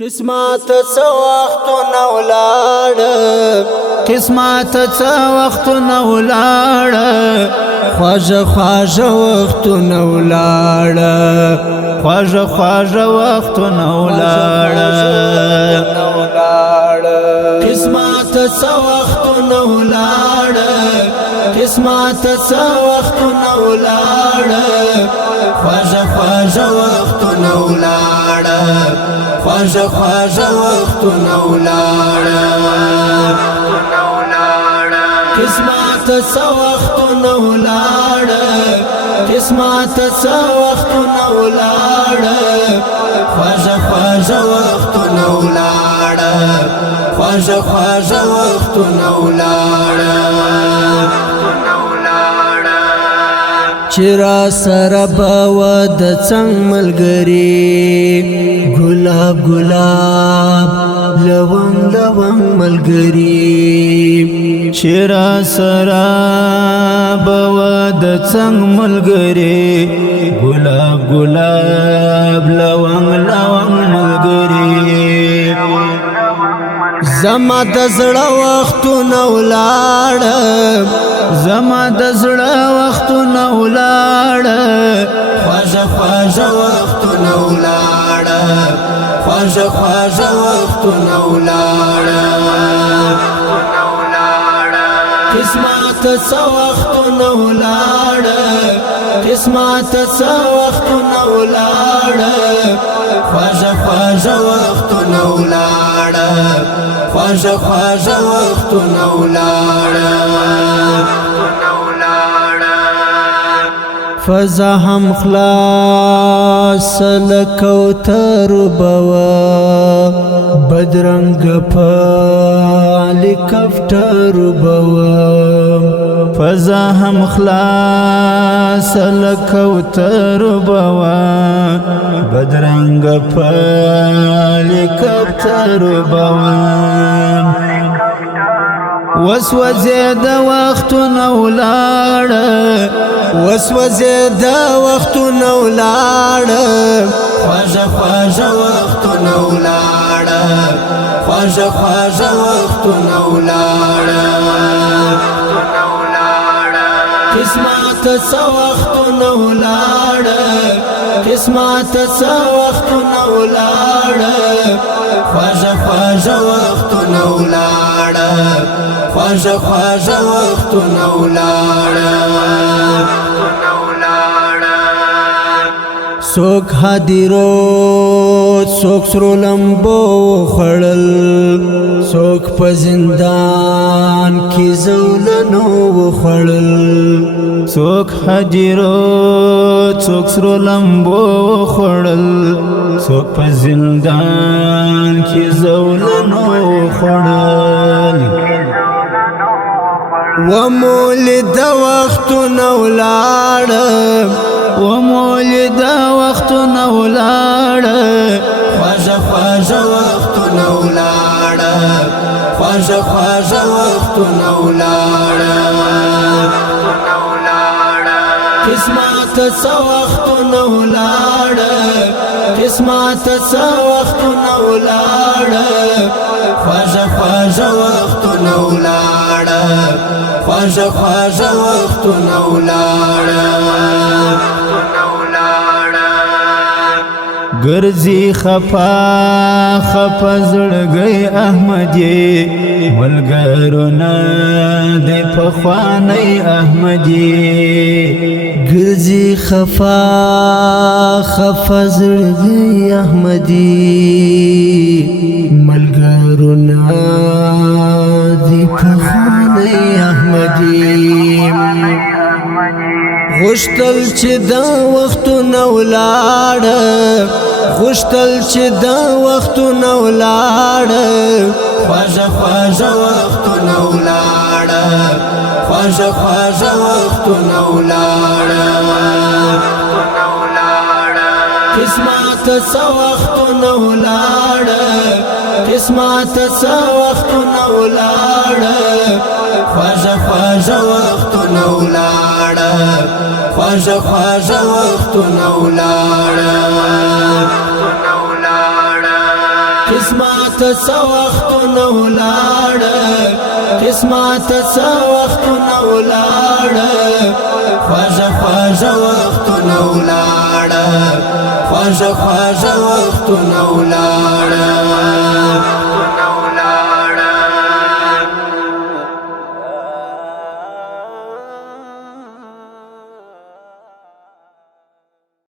قسمت څه وختونه ولاړه قسمت څه وختونه ولاړه خواږه خواږه وختونه ولاړه خواږه خواږه وختونه ولاړه قسمت څه وختونه ولاړه قسمت څه وختونه ولاړه خواږه خواږه وختونه ولاړه خواږه خواږه وختونه ولاړه قسمت څه وختونه ولاړه قسمت څه وختونه ولاړه خواږه خواږه وختونه ولاړه خواږه خواږه وختونه ولاړه چې را سره به و د څنګ ملګري ګلاب ګلاب لونګ لونګ ملګري چې را سره به و د څنګ ملګري ګلاب ګلاب لونګ لونګ ملګري زما د زړه وختونه ولاړه زما د زړه وختونه ولاړه خواږه خواږه وختونه ولاړه خواږه خواږه وختونه ولاړه قسمت څه وختونه ولاړه قسمت څه وختونه ولاړه خواږه خواږه وختونه ولاړه خواږه خواږه وختونه ولاړه فضا هم خلاص لکوتر بوا بدرنگ پالی کفتر بوا فضا هم خلاص لکوتر بوا بدرنگ پالی کفتر بوا وسوځه د وختونه ولاړه وسوځه د وختونه ولاړه خواږه خواږه وختونه ولاړه خواږه خواږه وختونه ولاړه قسمت څه وختونه ولاړه قسمت څه وختونه ولاړه خواږه خواږه وختونه ولاړه خواږه خواږه وختونه ولاړه څوک حاضرو څوک سرو لمبو خړل څوک په زندان کې زولنو خړل څوک حاضرو څوک سرو لمبو خړل څوک په زندان کې زولنو خړل ومولد وختونه ولاړه ومولد وختونه ولاړه خواږه خواږه وختونه ولاړه خواږه خواږه وختونه ولاړه قسمت څه وختونه ولاړه قسمت څه وختونه ولاړه خواږه خواږه وختونه ولاړه خواږه خواږه وختونه ولاړه ګرځي خفا خفا زړګي احمدي ملګرو نه د پخواني احمدي ګرځي خفا خفا زړګي احمدي ملګرو نه د پخواني احمدي غشتل چې دا وختونه ولاړه غشتل چې دا وختونه ولاړه خواږه خواږه وختونه ولاړه خواږه خواږه وختونه ولاړه قسمت څه وختونه ولاړه قسمت څه وختونه ولاړه خواږه خواږه وختونه ولاړه خواږه خواږه وختونه ولاړه قسمت څه وختونه ولاړه قسمت څه وختونه ولاړه خوږه خوږه وختونه ولاړه خوږه خوږه وختونه ولاړه